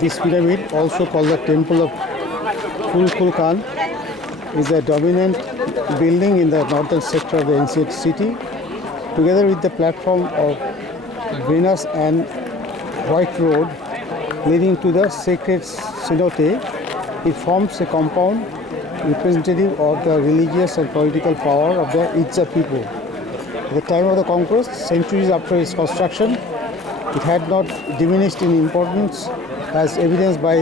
This pyramid, also called the Temple of Kulkulkan, is a dominant building in the northern sector of the ancient city. Together with the platform of Venus and White Road leading to the sacred cenote, it forms a compound representative of the religious and political power of the Itza people. At the time of the conquest, centuries after its construction, it had not diminished in importance, as evidenced by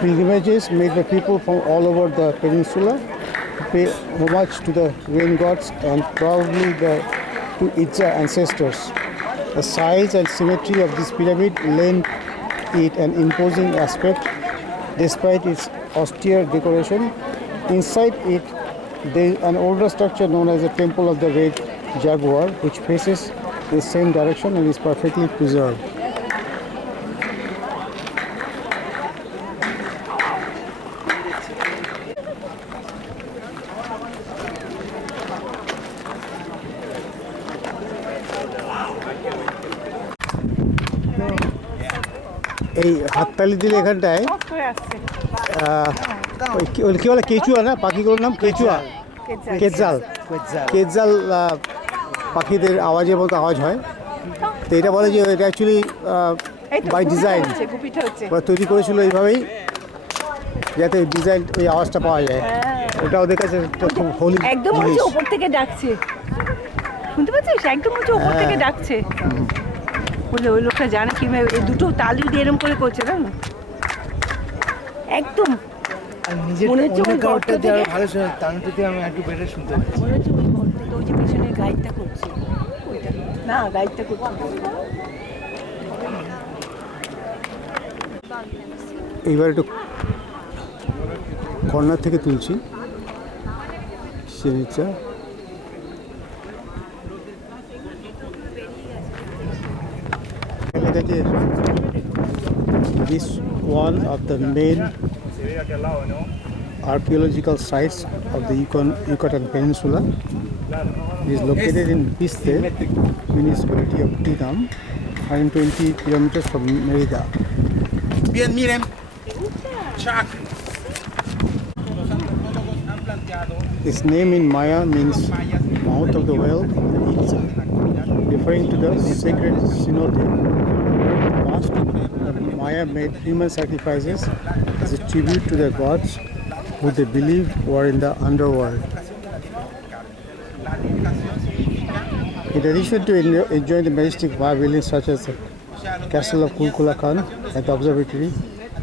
pilgrimages made by people from all over the peninsula to pay homage to the rain gods and probably to Itza ancestors. The size and symmetry of this pyramid lend it an imposing aspect despite its austere decoration. Inside it, there is an older structure known as the Temple of the Red Jaguar, which faces the same direction and is perfectly preserved. এই হাততালি দিলে এখানটায় কি বলে Quechua না পাখিগুলোর নাম Quechua কেজাল কেজাল পাখিদের আওয়াজের মতো আওয়াজ হয়। তো এটা বলে যে এটা অ্যাকচুয়ালি বাই ডিজাইন ওরা তৈরি করেছিল এইভাবেই যাতে ডিজাইন ওই আওয়াজটা পাওয়া যায়। ওটা ওদের কাছে খুব হোলি একদম উপর থেকে ডাকছে, শুনতে পাচ্ছিস? একদম উপর থেকে ডাকছে। বলে ওই লোকটা জানে কিভাবে এই দুটো তালি দিয়ে এরকম করে করছে না একদম মনে হচ্ছে ওই ঘরটা থেকে ভালো শোনা তানটাতে আমি একটু বেটার শুনতে পাচ্ছি। মনে হচ্ছে ওই ঘর থেকে ওই যে পিছনে গাইডটা করছে ওইটা না গাইডটা করছে। এইবার একটু কর্নার থেকে তুলছি সেটা this one of the main archaeological sites of the Yucatan Peninsula. It is located in Piste, municipality of Tinam, 120 kilometers from Merida. Bien, miren. Chuck. Its name in Maya means mouth of the well, Itza, referring to the sacred cenote. Past, the Maya made human sacrifices as a tribute to their gods, who they believed were in the underworld. In addition to enjoying the majestic buildings such as the castle of Kulkulakan and the observatory,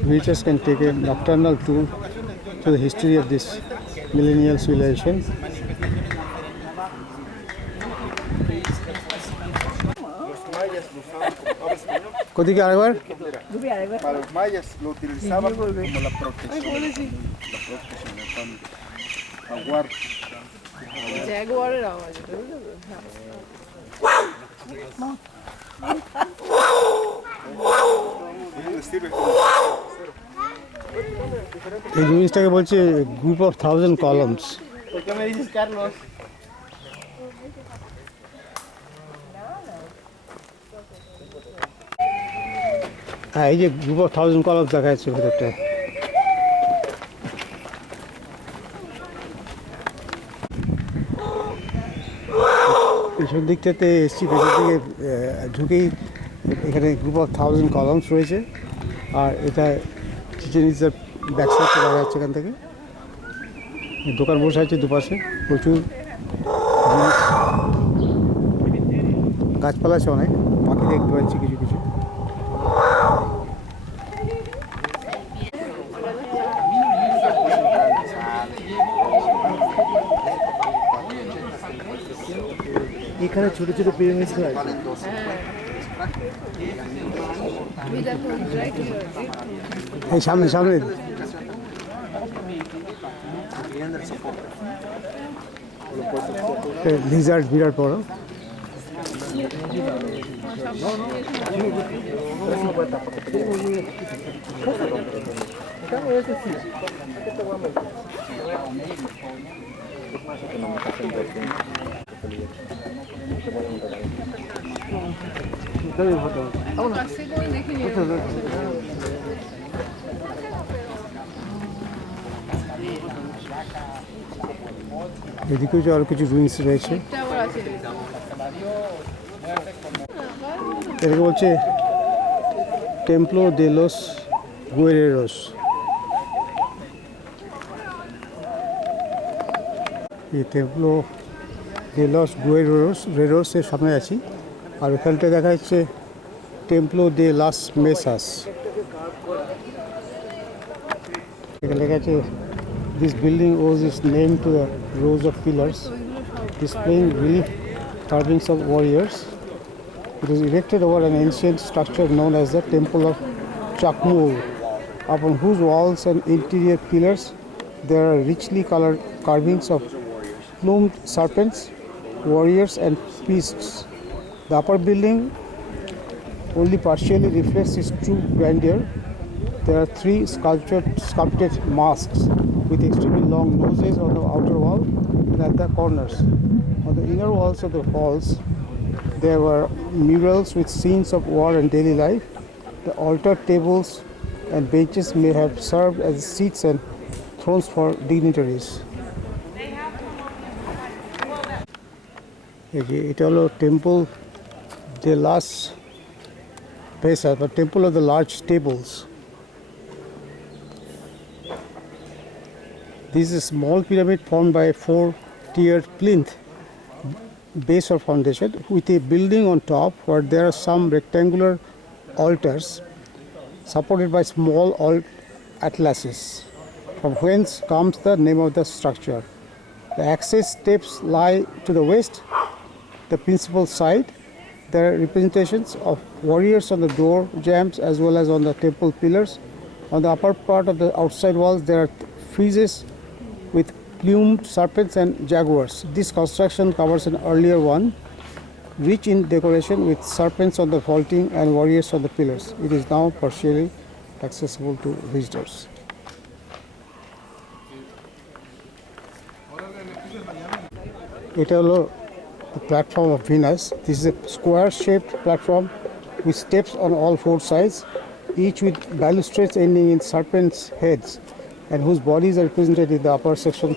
visitors can take a nocturnal tour through the history of this millennial civilization. ¿Código arebar? Para los mayas lo utilizaban como la protección. La protección, jaguar. এই জিনিসটাকে বলছে group of 1000 columns. ¿Por qué me dices Carlos? হ্যাঁ এই যে group of 1000 columns দেখা যাচ্ছে ভেতরটায়। পেছন দিকটাতে এসছি, পেছন দিকে ঢুকেই এখানে গ্রুপ অফ 1000 কলামস রয়েছে। আর এটা চিচেন ইটজার ব্যাক সাইডটা দেখা যাচ্ছে এখান থেকে। দোকান বসে আছে দুপাশে, প্রচুর জিনিস, গাছপালা আছে অনেক, পাখি দেখতে পাচ্ছি কিছু কিছু। এখানে ছোট ছোট পিরামিড আছে। এই সামনে সামনে লিজার্ড বিরাট বড়। এদিকেও যে আরো কিছু রুইন্স রয়েছে। এটাকে বলছে টেম্পলো দে লস গুয়েরেরোস। এই টেম্পলো দে লস গুয়েরেরোস এর সামনে আছি। আর ওখানটা দেখা যাচ্ছে টেম্পলো দে লাস মেসাস। এখানে লেখা আছে this building owes its name to the rows of pillars displaying relief carvings of warriors. It was erected over an ancient structure known as the Temple of Chakmur, upon whose walls and interior pillars there are richly colored carvings of plumed serpents, warriors and priests. The upper building only partially reflects its true grandeur. There are three sculpted masks with extremely long noses on the outer wall and at the corners. On the inner walls of the halls, there were murals with scenes of war and daily life. The altar tables and benches may have served as seats and thrones for dignitaries. এটা হলো temple দে লাস পেসাস বা temple of the large tables. This is a small pyramid formed by a four-tiered plinth base or foundation with a building on top where there are some rectangular altars supported by small atlases, from whence comes the name of the structure. The access steps lie to the west, the principal side. There are representations of warriors on the door jambs as well as on the temple pillars. On the upper part of the outside walls there are friezes with plumed serpents and jaguars. This construction covers an earlier one, rich in decoration with serpents on the vaulting and warriors on the pillars. It is now partially accessible to visitors. এটা হলো the platform of Venus. This is a square-shaped platform with steps on all four sides, each with balustrades ending in serpents' heads, and whose bodies are represented in the upper section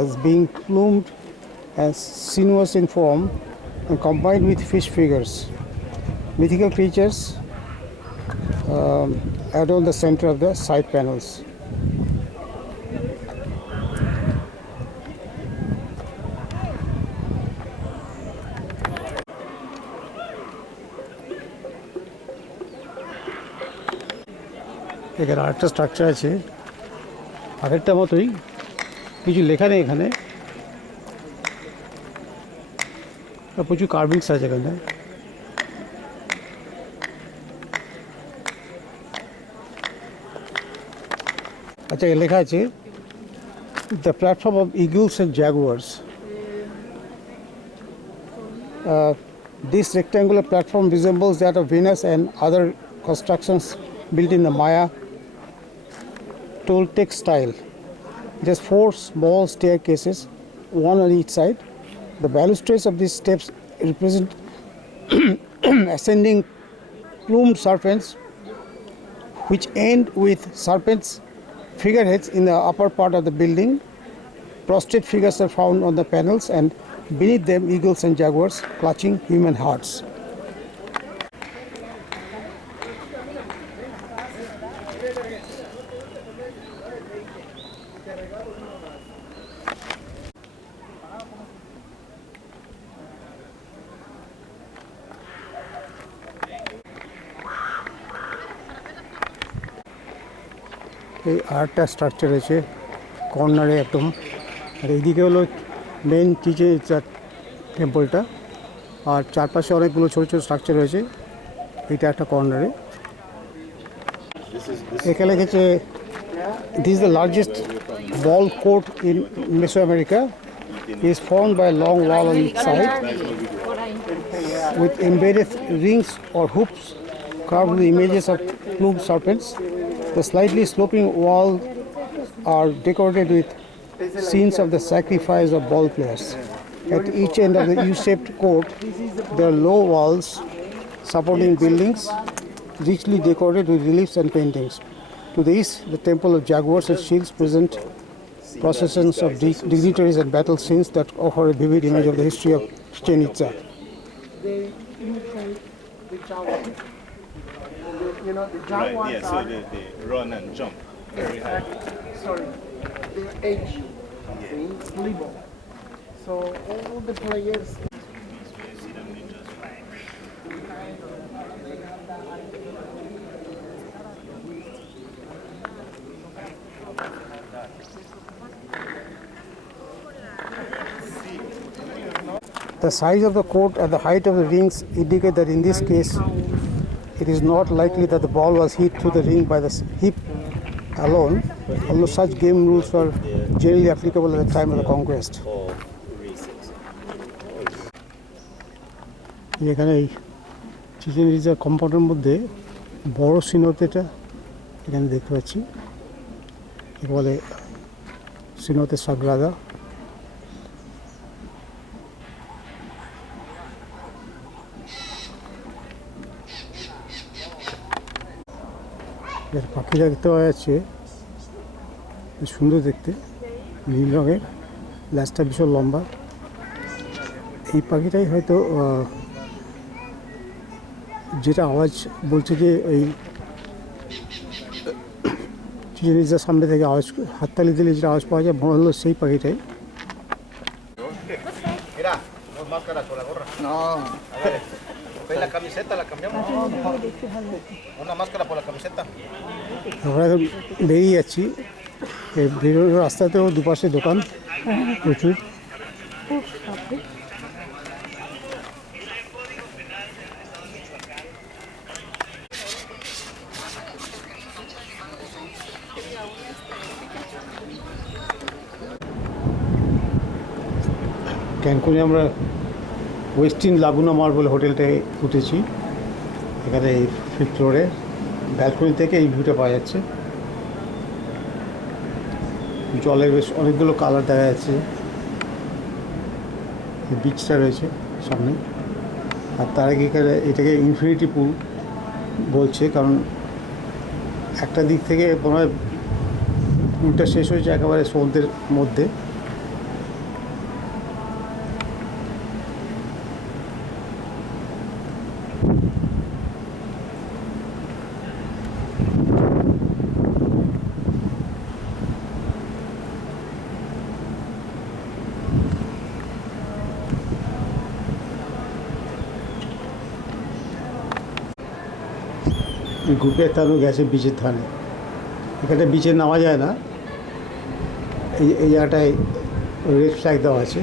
as being plumed and sinuous in form and combined with fish figures. Mythical creatures adorn the center of the side panels. এখানে আরেকটা structure আছে, আগেরটা মতোই, কিছু লেখা নেই এখানে, প্রচুর কার্ভিংস আছে এখানে। আচ্ছা, লেখা আছে the platform of eagles and jaguars. This rectangular platform resembles that of Venus and other constructions built in the Maya Toltec style. There's four small staircases, one on each side. The balustrades of these steps represent ascending plumed serpents, which end with serpents' figureheads in the upper part of the building. Prostrate figures are found on the panels, and beneath them eagles and jaguars clutching human hearts. এই আরেকটা structure আছে কর্নারে একদম, আর এইদিকে হলো main teacher টেম্পলটা, আর চারপাশে অনেকগুলো ছোটো ছোটো স্ট্রাকচার রয়েছে। এটা একটা কর্নারে। এখানে লেগেছে this is the largest ball court in Mesoamerica. It is formed by a long wall on each side with embedded rings or hoops carved with images of plumed serpents. The slightly sloping walls are decorated with scenes of the sacrifice of ball players. At each end of the U-shaped court, there are low walls supporting buildings richly decorated with reliefs and paintings. To the east, the temple of jaguars and shields present processions of dignitaries and battle scenes that offer a vivid image of the history of Chichen Itza. They imitate the jaguar. You know, the Right, jaguars yeah, so they run and jump very high. sorry, their age is level. So all the players. The size of the court and the height of the rings indicate that in this case, it is not likely that the ball was hit through the ring by the hip alone, although such game rules were generally applicable at the time of the conquest. এখানে এই Chichen Itza কম্পাউন্ডের মধ্যে বড় সিনোতেটা এখানে দেখতে পাচ্ছি, একে বলে সিনোতে সাগ্রাদা। এর পাখিটা দেখতে পাওয়া যাচ্ছে, সুন্দর দেখতে, নীল রঙের, ল্যাজটা ভীষণ লম্বা। এই পাখিটাই হয়তো যেটা আওয়াজ বলছে যে এই চিচেন সামনে থেকে আওয়াজ, হাততালি দিলে যেটা আওয়াজ পাওয়া যায়, মনে হলো সেই পাখিটাই। La camiseta la cambiamos. Una máscara por la camiseta. আমরা এখন বেরিয়ে যাচ্ছি, এই বেরোনোর রাস্তাতেও দুপাশে দোকান প্রচুর। ক্যানকুনে আমরা ওয়েস্টিন লাগুনা মার বলে হোটেলটায় উঠেছি। এখানে এই 5th ফ্লোরে ব্যালকনি থেকে এই ভিউটা পাওয়া যাচ্ছে। জলের বেশ অনেকগুলো কালার দেখা যাচ্ছে, বিচটা রয়েছে সামনে। আর তার আগে এখানে এটাকে ইনফিনিটি পুল বলছে, কারণ একটা দিক থেকে মনে হয় পুলটা শেষ হয়েছে একেবারে সমুদ্রের মধ্যে। গ্রুপে তারও গেছে বিচের ধারে, এখানে বিচে নামা যায় না, এই জায়গাটায় রেড ফ্ল্যাগ দেওয়া আছে।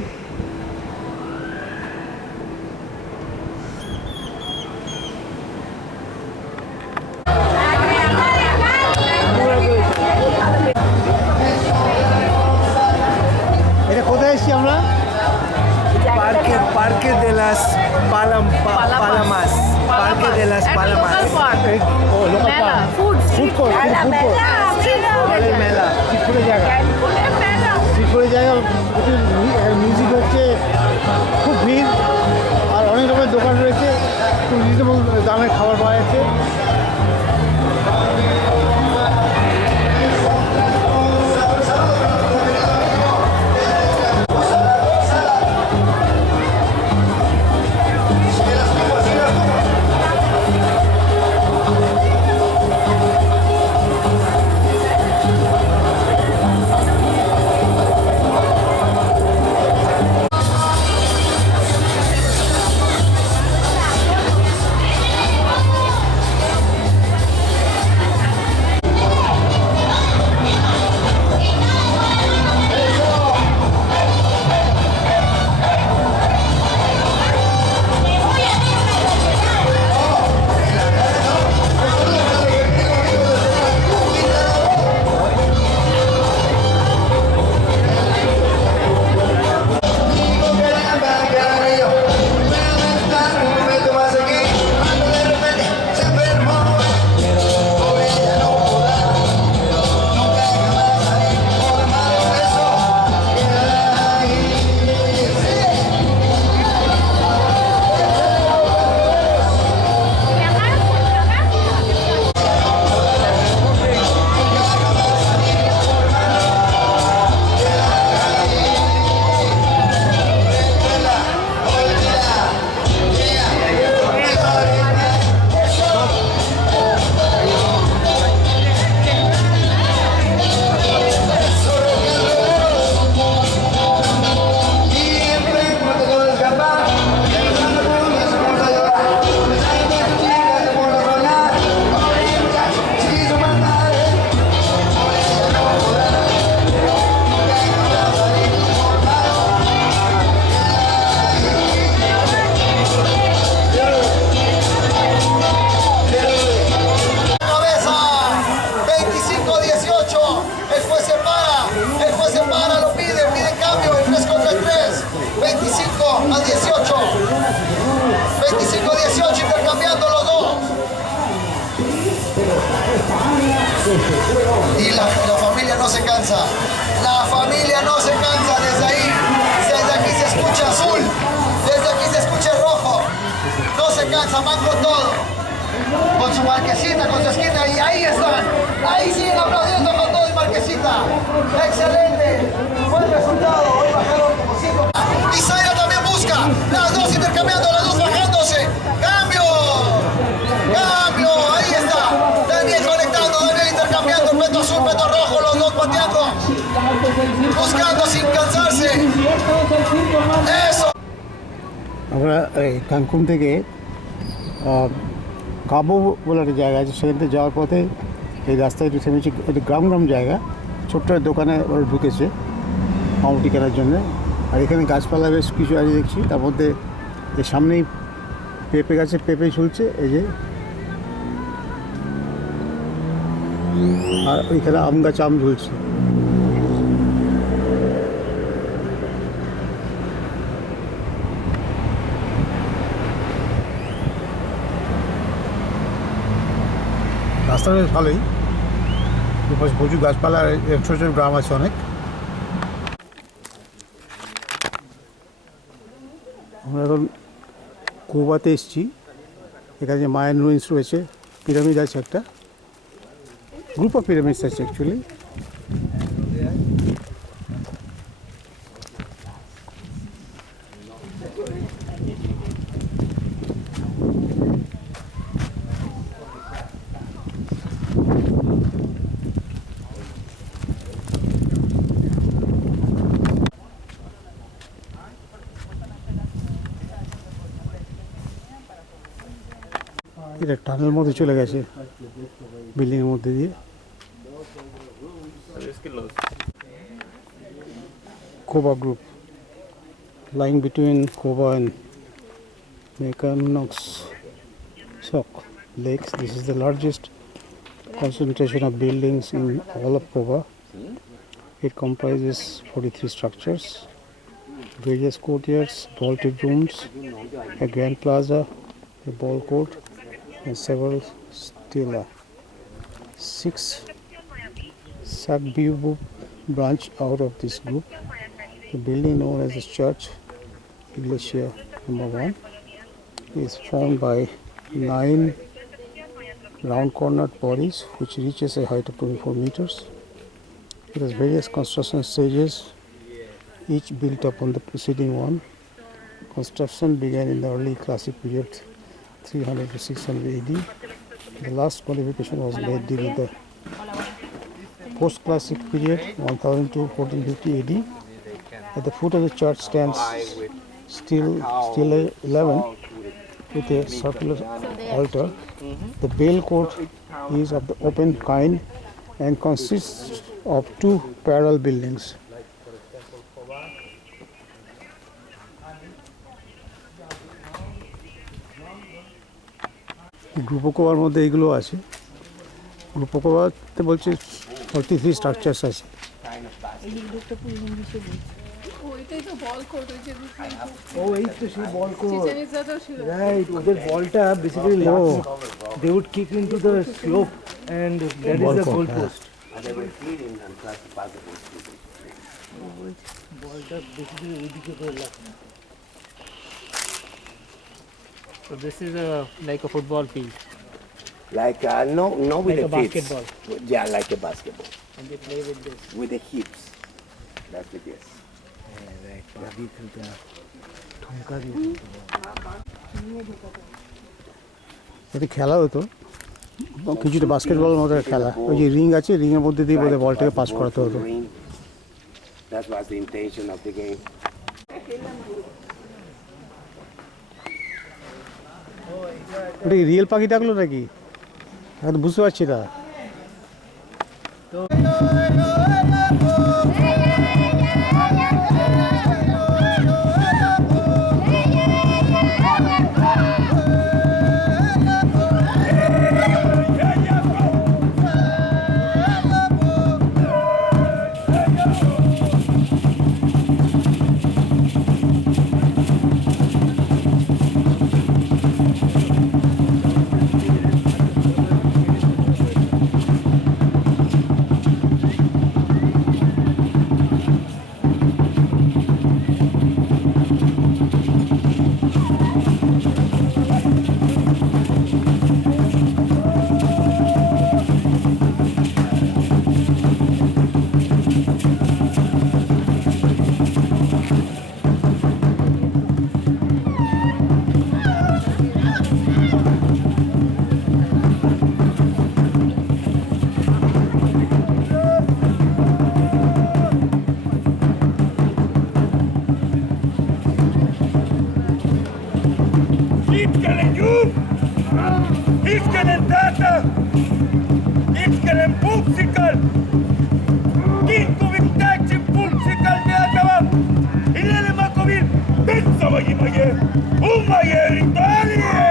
এটা কোথায় এসেছি আমরা? Parque de las Palamas. Parque de las Palamas. Food court, মেলা। ফুডের জায়গা, ফুডের জায়গা, মিউজিক হচ্ছে, খুব ভিড়, আর অনেক রকমের দোকান রয়েছে, খুব রিজনেবল দামে খাবার পাওয়া যাচ্ছে। Y la familia no se cansa. La familia no se cansa desde ahí. Desde aquí se escucha azul. Desde aquí se escucha rojo. No se cansa, van con todo. Con su marquesita, con su esquina. Y ahí están. Ahí siguen aplaudiendo con todo y marquesita. Excelente. Buen resultado. Hoy bajaron como 5. Y Zaira también busca. Las dos intercambiando, las dos bajándose. ¡Cambio! ¡Cambio! Ahí está. Daniel conectando, Daniel intercambiando. Peto azul, peto rojo, los dos pateando. Buscando sin cansarse. Eso. আমরা Cancun থেকে কাবো বলে একটা জায়গা আছে, সেখান থেকে যাওয়ার পথে এই রাস্তায় একটু থেমেছি। একটু গ্রাম গ্রাম জায়গা, ছোট্ট দোকানে ওরা ঢুকেছে পাউরুটি কেনার জন্য। আর এখানে গাছপালা বেশ কিছু আছে দেখছি, তার মধ্যে এর সামনেই পেঁপে গাছে পেঁপে ঝুলছে এই যে, আর ওইখানে আম গাছ আম ঝুলছে। রাস্তাটা বেশ ভালোই, দুপাশে প্রচুর গাছপালা, ছোটো ছোটো গ্রাম আছে অনেক। আমরা এখন কুবাতে এসেছি। এখানে যে মায়ান রুইন্স রয়েছে, পিরামিড আছে, একটা গ্রুপ অফ পিরামিডস আছে অ্যাকচুয়ালি। এটা টানেল মধ্যে চলে গেছে বিল্ডিংয়ের মধ্যে দিয়ে। Koba group lying between Koba and Mekanoksok lakes. This is the largest concentration of buildings in all of Koba. It comprises 43 structures, various courtyards, vaulted rooms, a grand plaza, a ball court, and several stela. 6 Sagbibu branch out of this group. The building known as the church, Iglesia number 1, is formed by 9 round cornered bodies which reaches a height of 24 meters. It has various construction stages, each built upon the preceding one. Construction began in the early classic period 300 to 600 AD. The last modification was made during the post-classic period 1000 to 1450 AD. At the foot of the church stands still 11 with a circular altar. The bell court is of the open kind and consists of 2 parallel buildings. গ্রুপকোবার মধ্যে এইগুলো আছে। গ্রুপকোবাতে বলছে 43 structures আছে। ও এই তো সেই বল code, right. ওদের বলটা basically they would kick into the slope and that is the goal post. বলটা বেসিক্যালি ওইদিকে করে লাগছে। So this is like a football field. Like no with Like the a feet. basketball. Yeah, like a basketball. And they play with this. With the hips. That's the guess. এটা খেলা হতো কিছুটা বাস্কেটবলের মতো খেলা। ওই যে রিং আছে, রিংয়ের মধ্যে দিয়ে বোধহয় বলটাকে পাস করাতে হতো। That was the intention of the game. ওটা কি রিয়েল পাখি ডাকলো নাকি? এখন তো বুঝতে পারছি না। Itkenen tätä! Itkenen pupsikal! Kinkuvin tätsin pupsikal teatava! Ilelemakovin petsavajimaje! Ummaje rituaalije!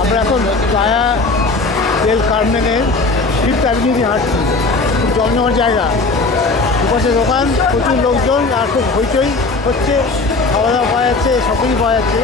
আমরা এখন প্লায়া তেল কার্মেনের ফিফথ অ্যাভিনিউ দিয়ে হাঁটছি, খুব জমজমাট জায়গা, দুপাশে দোকান, প্রচুর লোকজন আর খুব হইচই হচ্ছে, খাওয়া দাওয়া পাওয়া যাচ্ছে, সব কিছুই পাওয়া যাচ্ছে।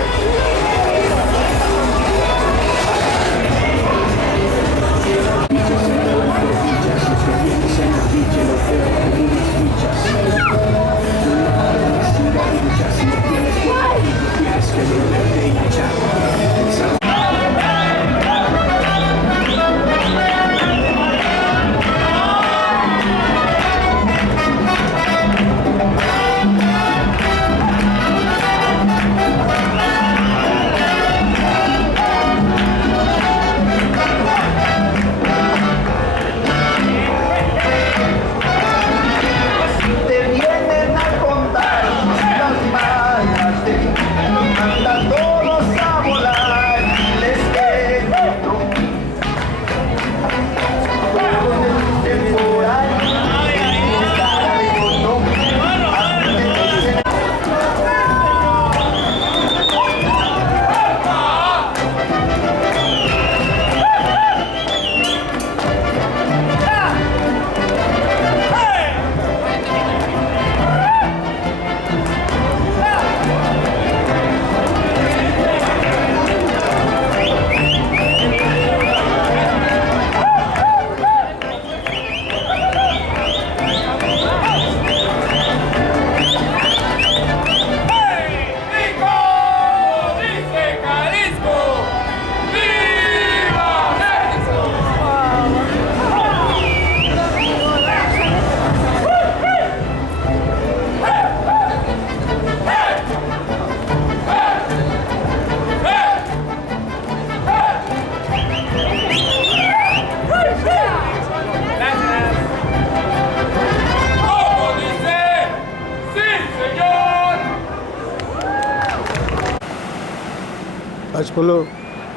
আজ হলো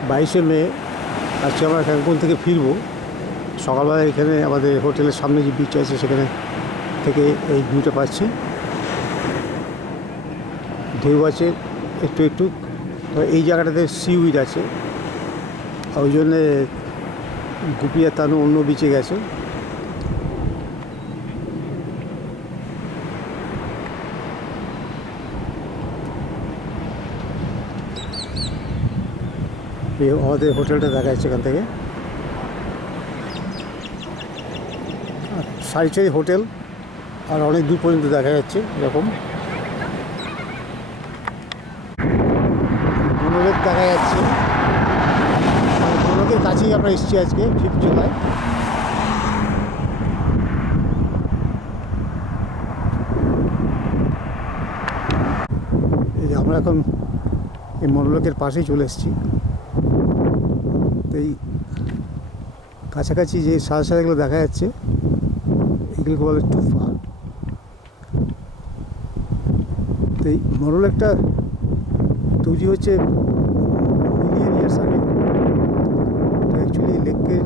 22শে মে। আজকে আমরা ক্যাঙ্কুন থেকে ফিরবো। সকালবেলা এখানে আমাদের হোটেলের সামনে যে বিচ আছে সেখানে থেকে এই ভিউটা পাচ্ছি। ঢেউ আছে একটু একটু। এই জায়গাটাতে সিউইড আছে, ওই জন্যে গুপি আর তানু অন্য বিচে গেছে। আমাদের হোটেলটা দেখা যাচ্ছে এখান থেকে। সারি সারি হোটেল আর অনেক দূর পর্যন্ত দেখা যাচ্ছে। এরকম বনলেক দেখা যাচ্ছে। বনলেকের কাছেই আমরা এসেছি আজকে 5 জুলাই। এই যে আমরা এখন এই বনলেকের পাশেই চলে এসেছি। তো এই কাছাকাছি যে সাদা সাদাগুলো দেখা যাচ্ছে এগুলোকে বলে টুফা। তো এই মরুলেকটা তৈরি হচ্ছে মিলিয়ন ইয়ার্স আগে। তো অ্যাকচুয়ালি লেকের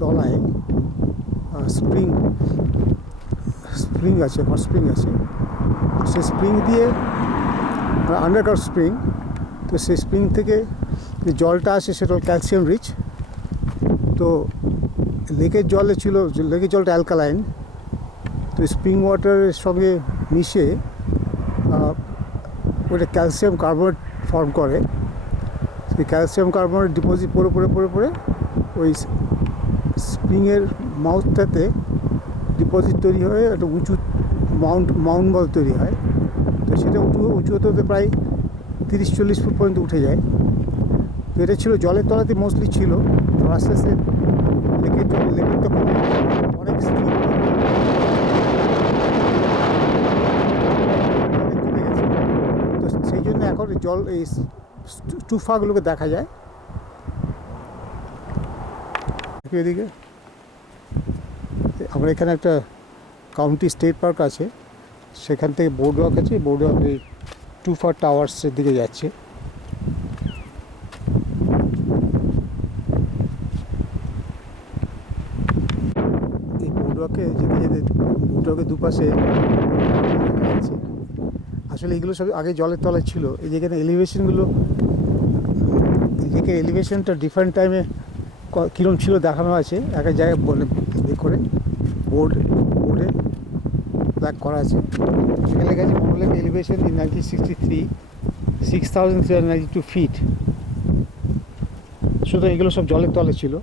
তলায় স্প্রিং আছে, হট স্প্রিং আছে। তো সেই স্প্রিং দিয়ে আন্ডারগ্রাউন্ড স্প্রিং, তো সেই স্প্রিং থেকে যে জলটা আসে সেটা ক্যালসিয়াম রিচ। তো লেকের জলে ছিল, লেকের জলটা অ্যালকালাইন। তো স্প্রিং ওয়াটারের সঙ্গে মিশে ওটা ক্যালসিয়াম কার্বনেট ফর্ম করে। সেই ক্যালসিয়াম কার্বনেট ডিপোজিট পড়ে ওই স্প্রিংয়ের মাউথটাতে ডিপোজিট তৈরি হয়ে একটা উঁচু মাউন্ট বল তৈরি হয়। তো সেটা উঁচু হতে হতে প্রায় 30-40 ফুট পর্যন্ত উঠে যায়। তো এটা ছিল জলের তলাতে মোস্টলি ছিল। তো আস্তে আস্তে লেকের তো অনেক কমে গেছে। তো সেই জন্য এখন জল এই টুফাগুলোকে দেখা যায়। এদিকে আমরা এখানে একটা কাউন্টি স্টেট পার্ক আছে, সেখান থেকে বোর্ড ওয়াক আছে। বোর্ড ওয়াক এই টুফা টাওয়ার্সের দিকে যাচ্ছে। এই বোর্ডওয়াকে যেতে বোর্ডওয়াকের দুপাশে আছে। আসলে এগুলো সব আগে জলের তলায় ছিল। এই যেখানে এলিভেশনগুলো, লেকের এলিভেশনটা ডিফারেন্ট টাইমে কীরকম ছিল দেখানো আছে এক এক জায়গায় বলে করে বোর্ডে ব্ল্যাক করা আছে। সেখানে লেখা আছে মনোলেক এলিভেশন ইন 1963 6,392 ফিট। সুতরাং এগুলো সব জলের তলে ছিল।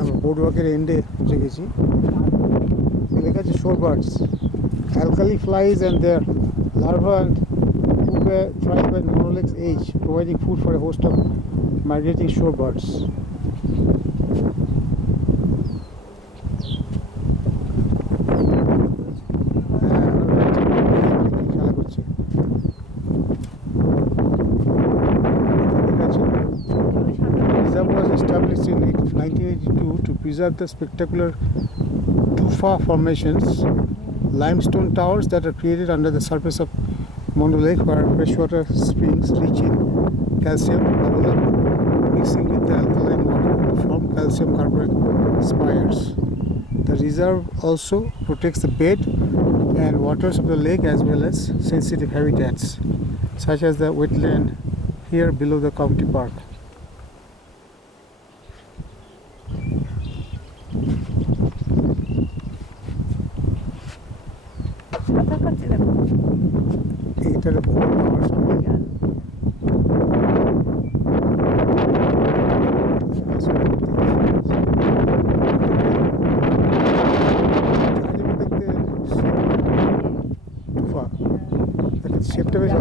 আমরা বোর্ড ওয়াকের এন্ডে পৌঁছে গেছি। লেখা আছে shore birds, alkali flies and their larva and pupa thrive at Monolek's age, providing food for a host of migrating shorebirds. The reserve was established in 1982 to preserve the spectacular tufa formations, limestone towers that are created under the surface of Mono Lake, where freshwater springs rich in calcium bubble up, mixing with the alkaline water to form calcium carbonate spires. The reserve also protects the bed and waters of the lake as well as sensitive habitats such as the wetland here below the county park. এটার আমার সামনে দেখতে শেপটা বেশ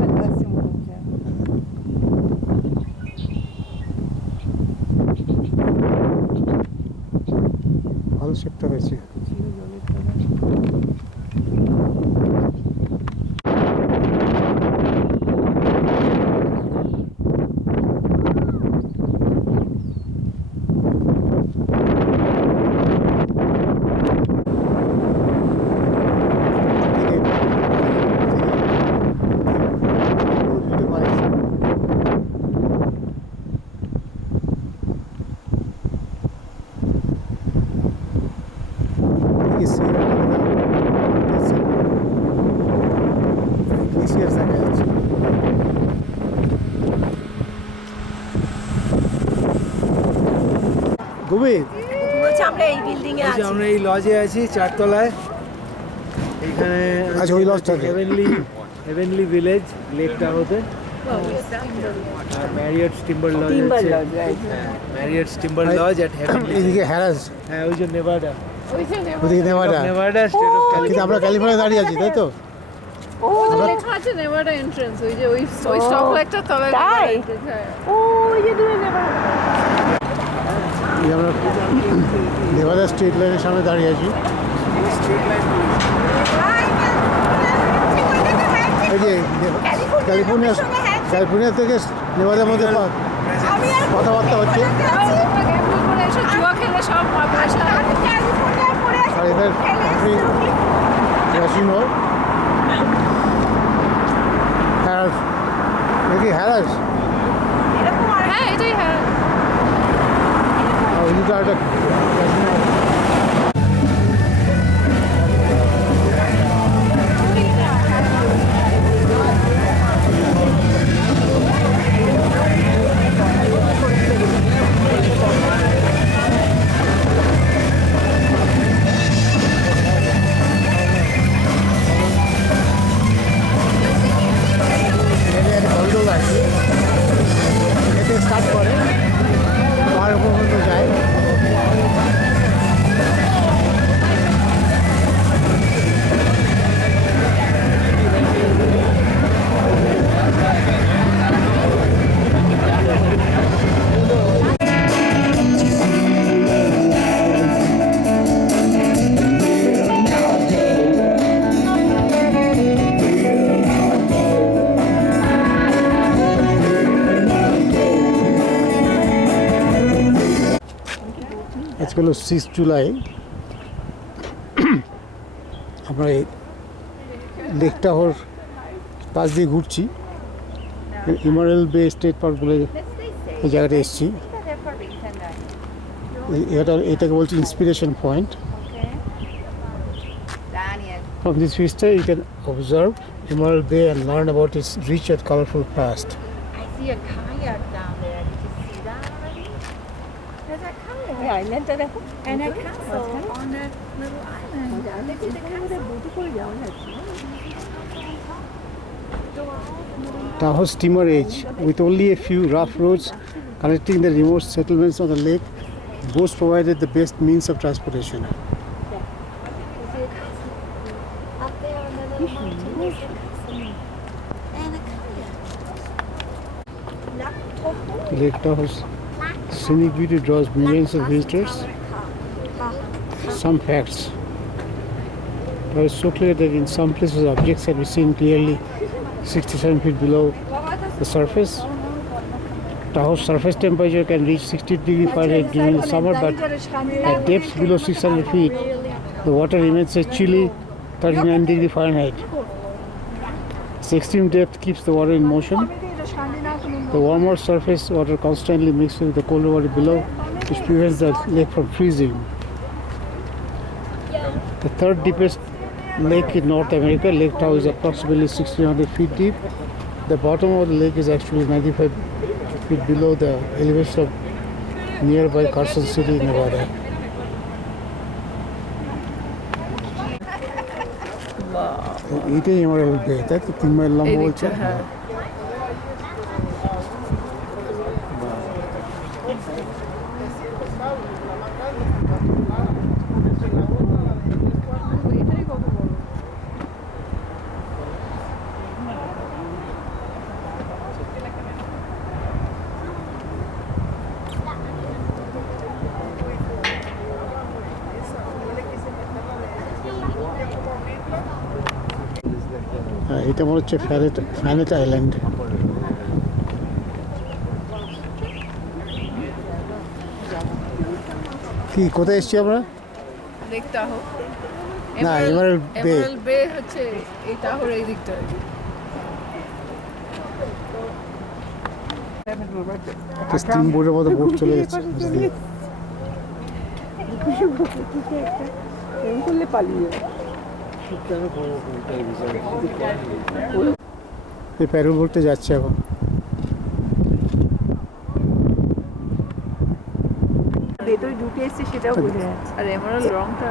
ভালো শেপটা হয়েছে। Glacier দেখা যাচ্ছে। গুবি বলছি আমরা এই বিল্ডিং এ আছি। আমরা এই লজে আছি 4 তলায়। এখানে আচ্ছা, ওই লজটাতে। হেভেনলি ভিলেজ লেক টাহোতে। আর ম্যারিয়টস টিম্বার লজ আছে। Marriott's timber lodge at heavenly. এদিকে হ্যারাস, হ্যাঁ ওই যে নেভাডা। ওদিকে নেভাডা। নেভাডা স্টেট অফ কিন্তু আমরা ক্যালিফোর্নিয়া দাঁড়িয়ে আছি, তাই তো? ও লেখা আছে নেভাডা এন্ট্রান্স, ওই যে ওই স্টপ লাইটটা তলায় তাই? ও ওই যে দূরে নেবা। এই আমরা নেভাদা স্ট্রিট লাইনের সামনে দাঁড়িয়ে আছি। এই যে ক্যালিফোর্নিয়া থেকে নেভাদার মধ্যে কথাবার্তা হচ্ছে। জুয়া খেলে সব পয়সা আর এদের ক্যাসিনো হ্যারাস, দেখি হ্যারাস। হ্যাঁ এটাই হ্যাঁ। আর ওইদিকে একটা ক্যাসিনো। এতে স্টার্ট করে পাহাড় পর্যন্ত যায়। আজকে হলো 6 জুলাই। আমরা এই লেক টাহোর পাশ দিয়ে ঘুরছি। ইমারেল বে স্টেট পার্ক বলে এই জায়গাটা এসেছি। এটাকে বলছি inspiration point. From this vista you can observe Emerald Bay and learn about its rich and colorful past. I see a kayak down there. Did you see that already? There's a kayak. এই আইল্যান্ডটা দেখো। And a castle on that little island. Look at the castle. Tahoe steamer age, with only a few rough roads connecting the remote settlements on the lake, boats provided the best means of transportation. Up there on the little mountain. There's a castle. And a kayak. Lake Tahoe's scenic beauty draws millions of visitors. Some facts. It is so clear that in some places objects can be seen clearly 67 feet below the surface. Tahoe's surface temperature can reach 60 degrees Fahrenheit during the summer, but at depths below 600 feet, the water remains a chilly 39 degrees Fahrenheit. Its extreme depth keeps the water in motion. The warmer surface water constantly mixes with the colder water below, which prevents the lake from freezing. The third deepest lake in North America, Lake Tahoe, is approximately 1,600 feet deep. The bottom of the lake is actually 95 feet below the elevation of nearby Carson City, Nevada. এটাই আমার বে, তাই তো 3 mile লম্বা বলছে। এটা মনে হচ্ছে ফ্যানেট আইল্যান্ড। কি কোথায় এসছি আমরা? লেক টাহো। না, এমারেল্ড বে। এমারেল্ড বে হচ্ছে এই টাহোর এই দিকটা। স্টিম বোর্ডের মতো বোট চলে যাচ্ছে। এরকম করলে পালিয়ে যাবে। কেন করবো ওটাই বিষয় এই প্যারোল বোটে যাচ্ছে এখন। ভেতরে ঢুকে এসছে সেটাও বোঝা যাচ্ছে। আর এমন রংটা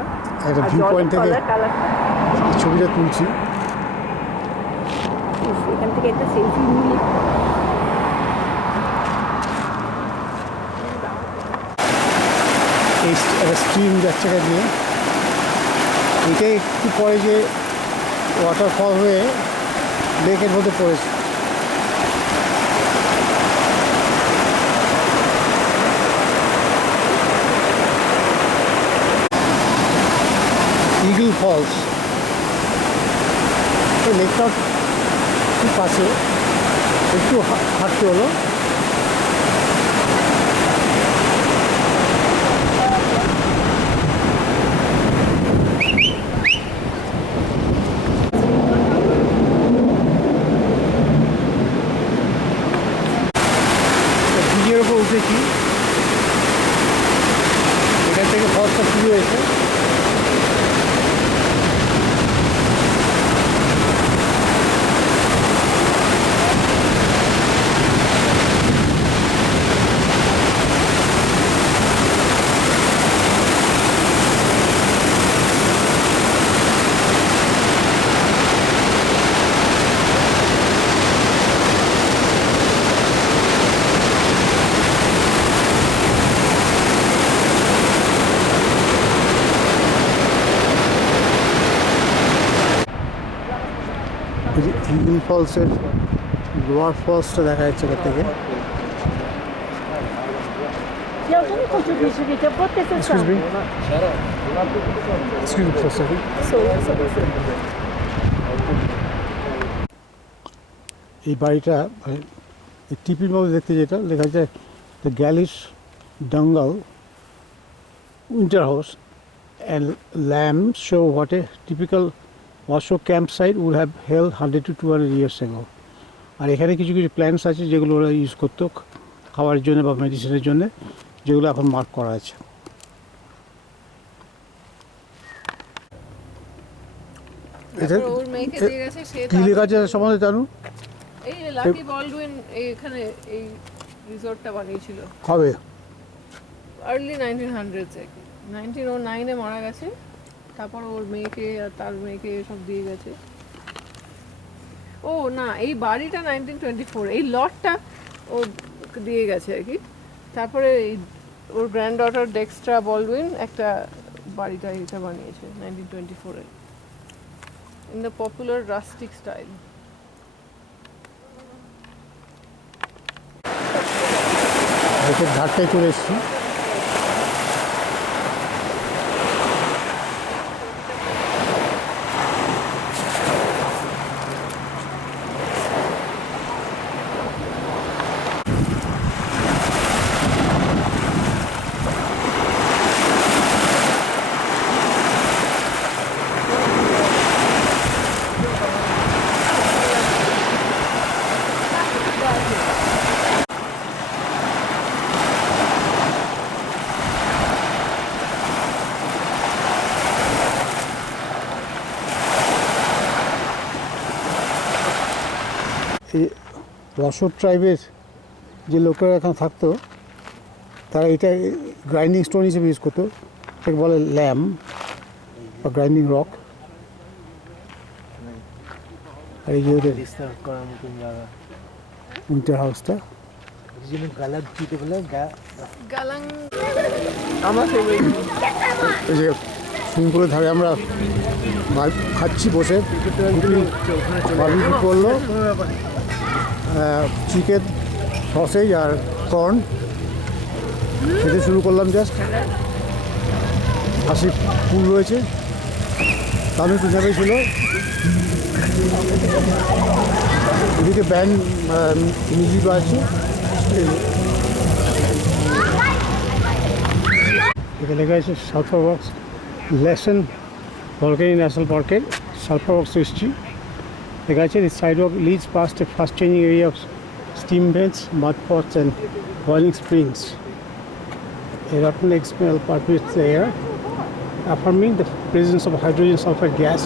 একটা ভিউ পয়েন্ট থেকে ছবিটা তুলছি। এখান থেকে একটা সেলফি নিয়ে এই একটা স্ট্রিম যাচ্ছে দিয়ে, এটা একটু পরে যে ওয়াটারফল হয়ে লেকের মধ্যে পড়েছে। ইগল ফলস, এই লেকটা খুব কাছে, একটু হাঁটতে হলো। ব্রিজের ওপর উঠেছি, এখান থেকে ফলসটা শুরু হয়েছে। ইগল ফলসের লোয়ার ফলসটা দেখা যাচ্ছে এখান থেকে। Excuse me. Excuse me for a second. এই বাড়িটা এই টিপির মধ্যে দেখতে যেটা লেখা আছে দ্য গ্যালিস ডাঙ্গাল winter house and lamp show what a typical Osho campsite would have held 100 to 200 years ago. আর এখানে কিছু কিছু প্ল্যান্টস আছে যেগুলো ওরা ইউজ করতো খাওয়ার জন্য বা মেডিসিনের জন্য, যেগুলো এখন মার্ক করা আছে। এটা কি লেখা আছে সম্বন্ধে জানো? এই লাকি বলডউইন এখানে এই রিসর্টটা বানিয়েছিল কবে? আর্লি 1900s এ, 1909 এ মারা গেছে। তারপর ওর মেয়েকে আর তার মেয়েকে সব দিয়ে গেছে। ও না, এই বাড়িটা 1924, এই লটটা ও দিয়ে গেছে আর কি। তারপরে ওর গ্র্যান্ড ডটার ডেক্সট্রা বলডউইন একটা বাড়িটা এটা বানিয়েছে 1924 এ in the popular rustic style. এটার ধারটায় চলে এসেছি। এই রসদ ট্রাইবের যে লোকেরা এখানে থাকতো তারা এটা গ্রাইন্ডিং স্টোন হিসেবে ইউজ করতো, এটাকে বলে ল্যাম বা গ্রাইন্ডিং রক। আর এই যে ওদের উইন্টার হাউসটা এই যে সুইমিং পুলের ধারে আমরা খাচ্ছি বসে, বারবিকিউ করলো, চিকেন সসেজ আর কর্ন খেতে শুরু করলাম। জাস্ট হাসি ফুল রয়েছে, তাহলে একটু নেমে ছিল। এদিকে ব্যান্ড মিউজিক আছে। এখানে লেখা আছে সালফার ওয়ার্কস লেসন ভলকানি ন্যাশনাল পার্কের সালফার ওয়ার্কস এসছি। লেখা আছে the sidewalk leads past a fast changing area of steam vents, mud pots and boiling springs. A rotten smell permeates the air. affirming the presence of hydrogen sulfide gas.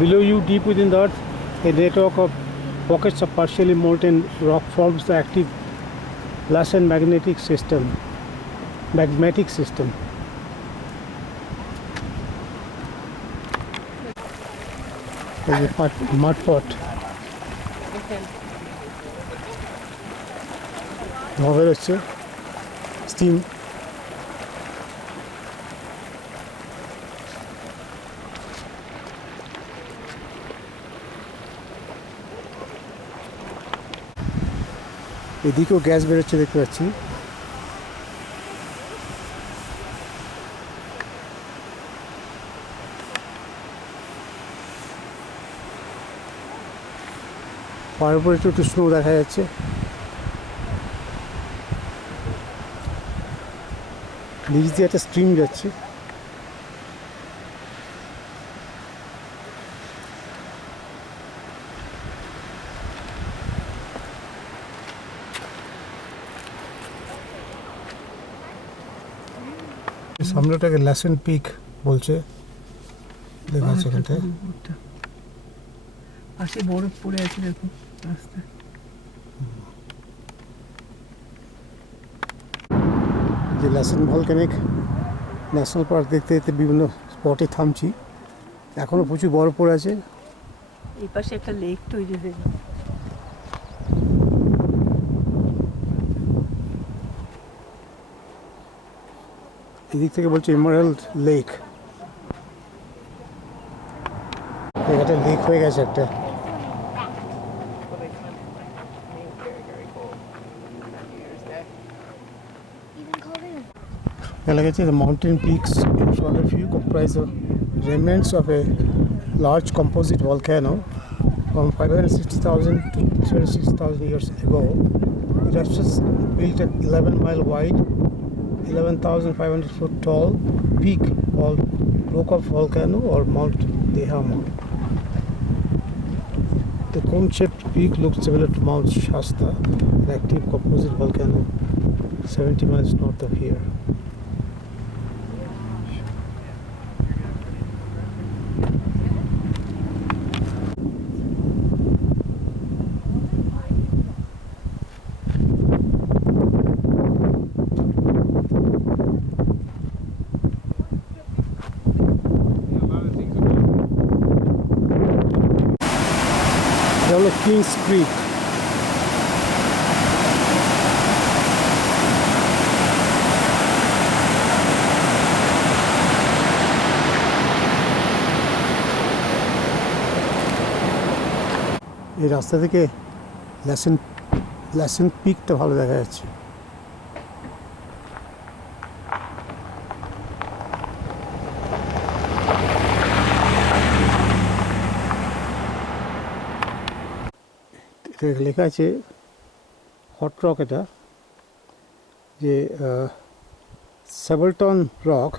Below you, deep within the earth, a network of pockets of partially molten rock forms the active Lassen magnetic system. Magmatic system. There's a mud pot. ধোঁয়া বেরোচ্ছে, steam. এদিকেও gas বেরোচ্ছে দেখতে পাচ্ছি। পাহাড়ের উপরে একটু একটু স্নো দেখা যাচ্ছে। নিচ দিয়ে একটা স্ট্রিম যাচ্ছে। সামনেটাকে ল্যাসেন পিক বলছে, দেখা যাচ্ছে এখানটায়। পাশে বরফ পড়ে আছে দেখুন রাস্তায়। যে ল্যাসেন ভলক্যানিক ন্যাশনাল পার্ক দেখতে দেখতে বিভিন্ন স্পটে থামছি। এখনও প্রচুর বরফ পড়ে আছে। এই পাশে একটা লেক তৈরি হয়ে গেল। এদিক থেকে বলছে এমারাল্ড লেক। একটা লেক হয়ে গেছে একটা। The mountain peaks in front of you comprise the remnants of a large composite volcano from 560,000 to 360,000 years ago. It was just built an 11-mile wide, 11,500 foot tall peak called Rokov volcano or Mount Tahoe. The cone-shaped peak looks similar to Mount Shasta, an active composite volcano 70 miles north of here. Kings Creek. এই রাস্তা থেকে ল্যাসেন পিকটা ভালো দেখা যাচ্ছে। লেখা আছে hot rock, এটা যে Sableton rock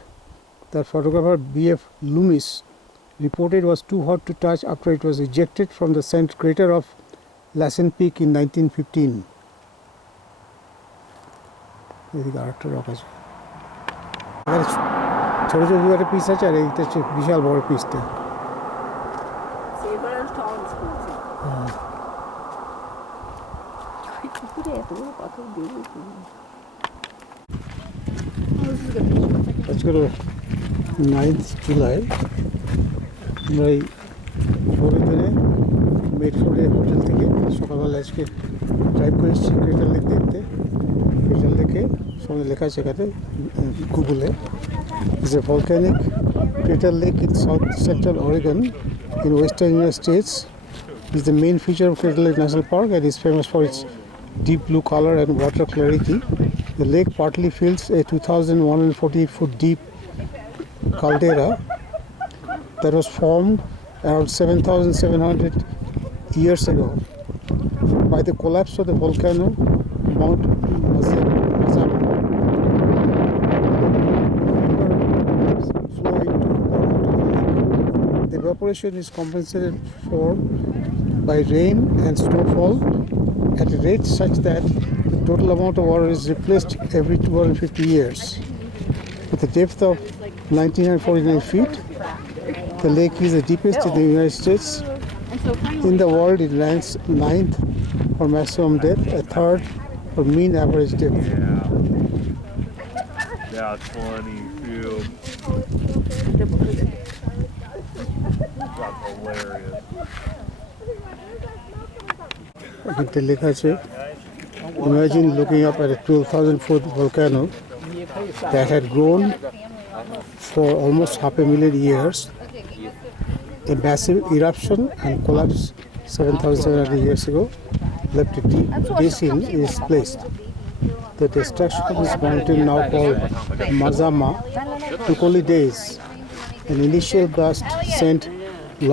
that photographer B.F. Loomis reported was too hot to touch after it was ejected from the St. crater of Lassen Peak in 1915. এদিকে আরেকটা রক আছে, ছোট ছোট দু একটা পিস আছে, আর এইটা হচ্ছে বিশাল বড় পিসটা। আজকে 9th জুলাই আমরা এই ফোরে মেট্রোরে হোটেল থেকে সকালবেলা আজকে ড্রাইভ করে এসেছি ক্রেটার লেক দেখতে। ক্রেটার লেকে সঙ্গে লেখা আছে এখানে গুগলে, is a volcanic crater lake in south central Oregon in western United States. It is the main feature of Crater Lake National Park and is famous for its deep blue color and water clarity. The lake partly fills a 2,140 foot deep caldera that was formed around 7,700 years ago by the collapse of the volcano Mount Mazama. The evaporation is compensated for by rain and snowfall at a rate such that total amount of water is replaced every 250 years. With a depth of 1949 feet, the lake is the deepest in the United States. In the world, it ranks 9th for maximum depth, a 3rd for mean average depth. That's funny, dude. That's hilarious. এখানে লেখা আছে, imagine looking up at a 12,000 foot volcano that had grown for almost 500,000 years. A massive eruption and collapse 7,700 years ago left a deep basin in its place. The destruction of this mountain, now called Mazama, took only days. An initial blast sent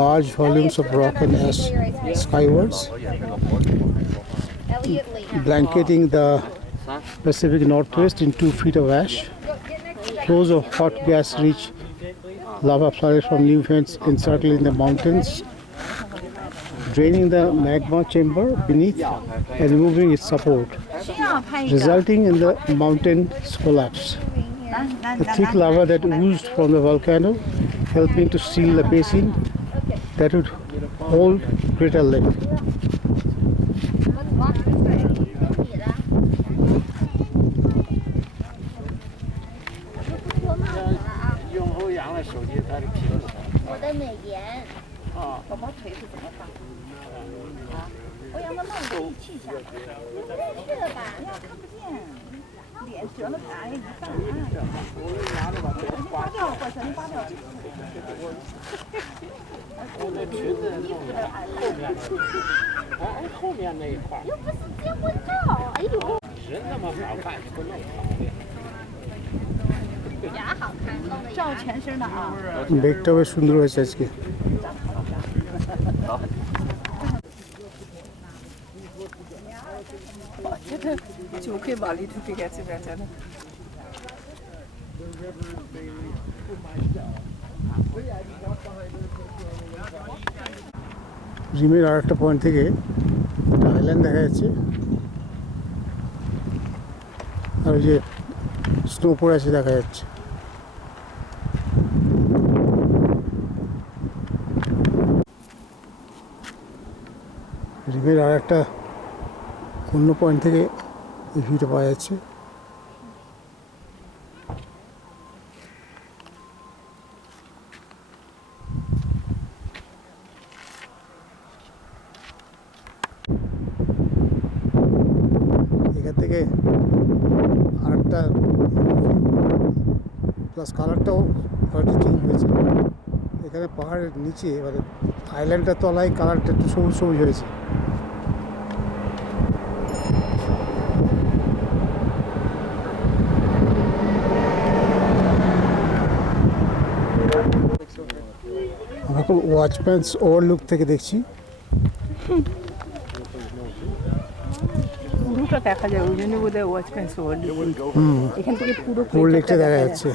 large volumes of rock and ash skywards, blanketing the Pacific Northwest in 2 feet of ash. Flows of hot gas-rich lava flooded from new vents encircling the mountains, draining the magma chamber beneath and removing its support, resulting in the mountain's collapse. The thick lava that oozed from the volcano helping to seal the basin that would hold Greater Lake. বেগটা বেশ সুন্দর হয়েছে আজকে। চোখে বালি ঢুকে গেছে বেচারা। রিমের আর একটা পয়েন্ট থেকে আইল্যান্ড দেখা যাচ্ছে, আর ওই যে স্নো পড়ে আছে দেখা যাচ্ছে। রিমের আর একটা অন্য পয়েন্ট থেকে এই ভিউটা পাওয়া যাচ্ছে। এখান থেকে আরেকটা প্লাস কালারটাও হয়তো চেঞ্জ হয়েছে। এখানে পাহাড়ের নিচে মানে আইল্যান্ডটার তলায় কালারটা একটু সবুজ সবুজ হয়েছে। আমরা এখন ওয়াচম্যানস ওভারলুক থেকে দেখছি। পুরোটা দেখা যায়, ওই জন্য বোধহয় ওয়াচম্যানস ওভারলুক। এখান থেকে পুরো লেকটা দেখা যাচ্ছে।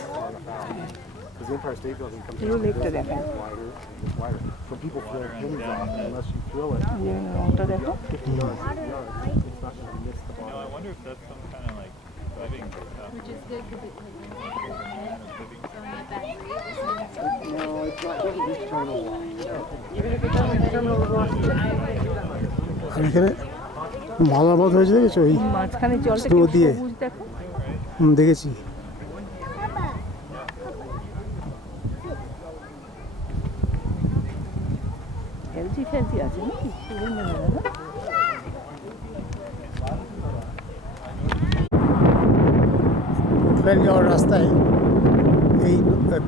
পুরো লেকটা দেখা যায়। রংটা দেখো। আর এখানে মালার মতো হয়েছে দেখেছো, ওই মাঝখানে জলটা স্নো দিয়ে। দেখো, দেখেছি। ফেলছি ফেলছি আছে নাকি প্লেন যাওয়ার রাস্তায় এই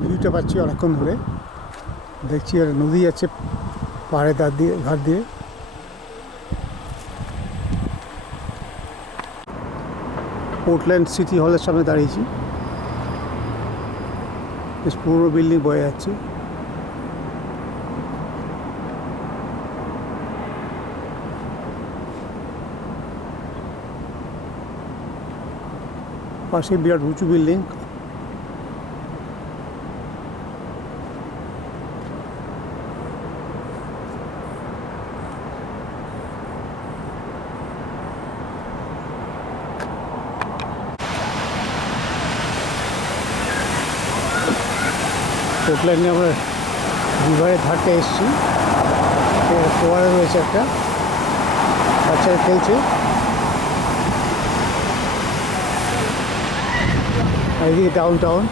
ভিউটা পাচ্ছি অনেকক্ষণ ধরে। দেখছি আর নদী আছে পাহাড়ের ঘাট দিয়ে। পোর্টল্যান্ড সিটি হলের সামনে দাঁড়িয়েছি। বেশ পুরো বিল্ডিং বয়ে যাচ্ছে। পাশে বিরাট উঁচু বিল্ডিং। পোর্টল্যান্ডে আমরা রিভারের ধারটা এসেছি, ফোয়ারা রয়েছে একটা, বাচ্চারা খেলছে। আর এদিকে ডাউন টাউন,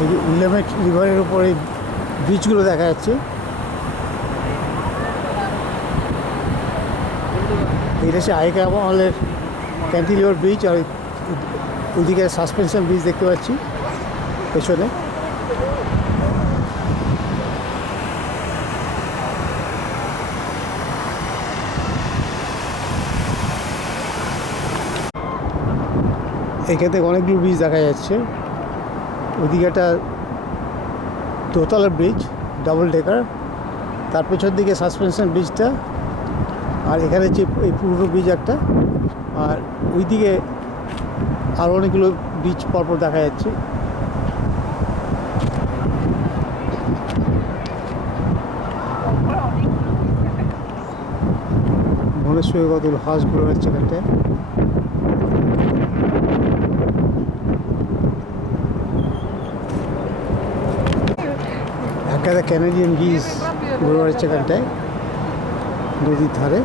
এই যে উইলিয়ামেট রিভারের উপরে বিচগুলো দেখা যাচ্ছে। এটা হচ্ছে আইকা মহলের ক্যান্টিলিভার বিচ, আর ওইদিকে সাসপেনশন বিচ দেখতে পাচ্ছি পেছনে। এখান থেকে অনেকগুলো ব্রিজ দেখা যাচ্ছে। ওইদিকে একটা দোতলা ব্রিজ, ডাবল ডেকার, তার পেছন দিকে সাসপেনশন ব্রিজটা, আর এখানে যে এই পুরনো ব্রিজ একটা, আর ওইদিকে আরও অনেকগুলো ব্রিজ পরপর দেখা যাচ্ছে। মনের সঙ্গে কতগুলো হাঁস ঘুরে যাচ্ছে এখানটায়। একটা ক্যানাডিয়ান গিজ ঘুরে বেড়াচ্ছে এখানটায় নদীর ধারে।